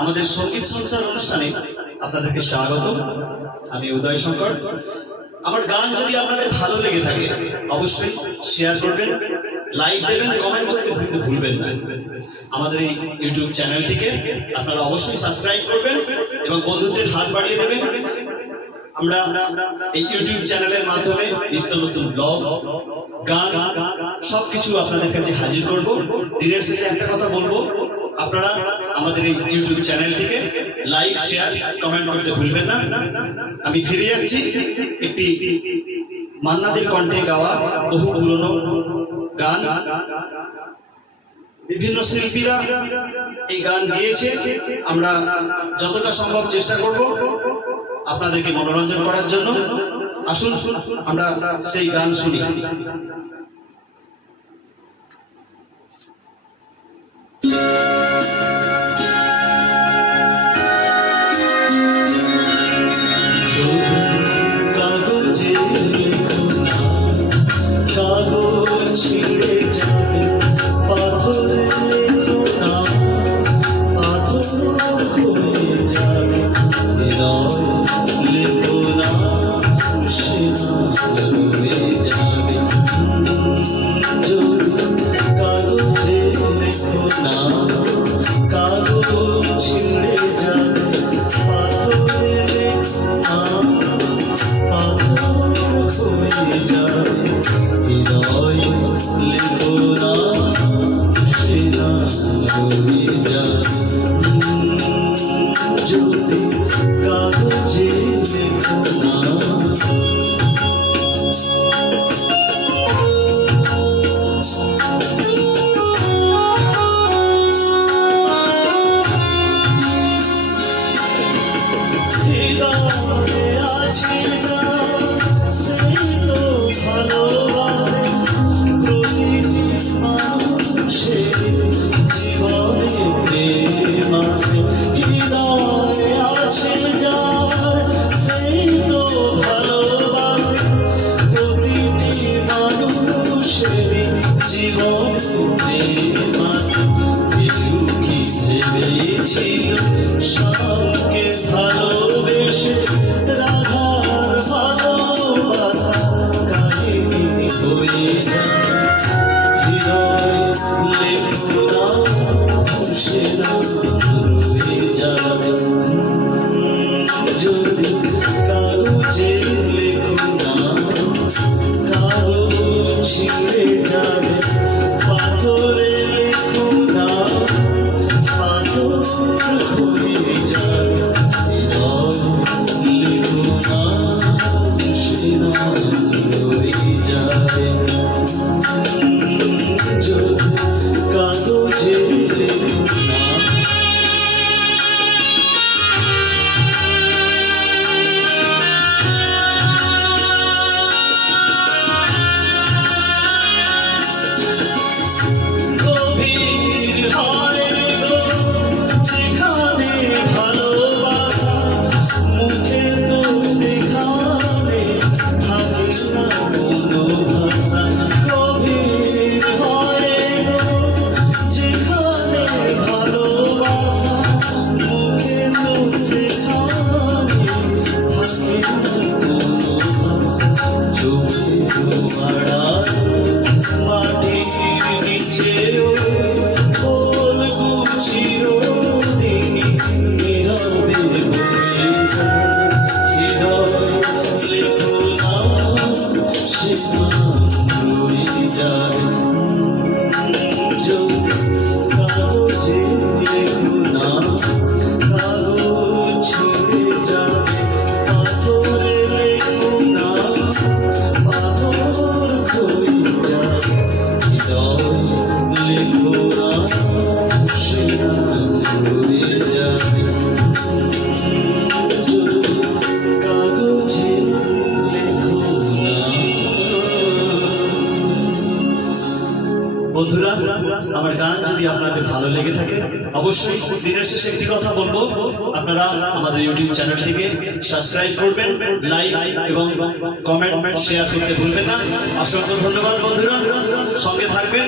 আমাদের সঙ্গীত সংসার অনুষ্ঠানে আপনাদেরকে স্বাগত। আমি উদয় শঙ্কর। আমার গান যদি আপনাদের ভালো লেগে থাকে অবশ্যই শেয়ার করবেন, লাইক দেবেন, কমেন্ট করতে কিন্তু ভুলবেন না। আমাদের এই ইউটিউব চ্যানেলটিকে আপনারা অবশ্যই সাবস্ক্রাইব করবেন এবং বন্ধুদের হাত বাড়িয়ে দেবেন। আমরা এই ইউটিউব চ্যানেলের মাধ্যমে নিত্য নতুন ব্লগ, গান সবকিছু আপনাদের কাছে হাজির করব। দিনের শেষে একটা কথা বলবো, আপনারা আমাদের এই ইউটিউব চ্যানেলটিকে লাইক, শেয়ার, কমেন্ট করতে ভুলবেন না। আমি ফিরে যাচ্ছি একটি মান্নাদের কণ্ঠে গাওয়া বহু পুরনো গান। বিভিন্ন শিল্পীরা এই গান গেয়েছে। আমরা যতটা সম্ভব চেষ্টা করব আপনাদেরকে মনোরঞ্জন করার জন্য। আসুন আমরা সেই গান শুনি। কাগজে লেখো না, কাগজ ছিঁড়ে যাবে, পাথরে লেখো না, পাথর ক্ষয়ে যাবে, লেখো না, সে রয়ে যাবে। যদি কাগজে লেখো না, কাগজ ছিঁড়ে যাবে, পাথরে লেখো না, পাথর ক্ষয়ে যাবে, হৃদয় লেখো না, সে রয়ে যাবে। যদি কাগজে লেখো না, হৃদয়ে আছে যা সেই তো ভালোবাসে, প্রতিটি মানুষের জীবনে প্রেম আছে। হৃদয়ে আছে যার সেই তো ভালোবাসে, প্রতিটি মানুষের জীবনে প্রেম আছে। কেউ কি ভেবেছিল শ্যামকে ভালোবেসে রাধার ভালোবাসা কাহিনী হয়ে যায়। হৃদয় লেখো না, সে রয়ে যাবে। যদি কাগজে লেখো না, কাগজ ছিঁড়ে যাবে, পাথরে লেখো না, পাথর ক্ষয়ে যাবে, লেখো না, সে রয়ে যাবে। যদি কাগজে লেখো না, গভীর হয় গো যেখানে ভালোবাসা, মুখে তো সেখানে থাকে না কোনো ভাষা। গভীর হয় গো যেখানে ভালোবাসা, মুখে তো সেখানে থাকে না কোনো ভাষা। চোখে আড়াল মাটির নিচে ফুল চিরদিন নীরবে বয়ে যায়। হৃদয় লেখো না, সে রয়ে যাবে। যদি কাগজে লেখো না, কাগজ ছিঁড়ে যাবে, পাথরে লেখো না, পাথর ক্ষয়ে যাবে, হৃদয় লেখো না, সে রয়ে যাবে। যদি কাগজে লেখো না। বন্ধুরা, আমার গান যদি আপনাদের ভালো লেগে থাকে অবশ্যই দিনের শেষে একটি কথা বলবো, আপনারা আমাদের ইউটিউব চ্যানেলটিকে সাবস্ক্রাইব করবেন, লাইক এবং কমেন্ট শেয়ার করতে ভুলবেন না। অসংখ্য ধন্যবাদ বন্ধুরা, সঙ্গে থাকবেন।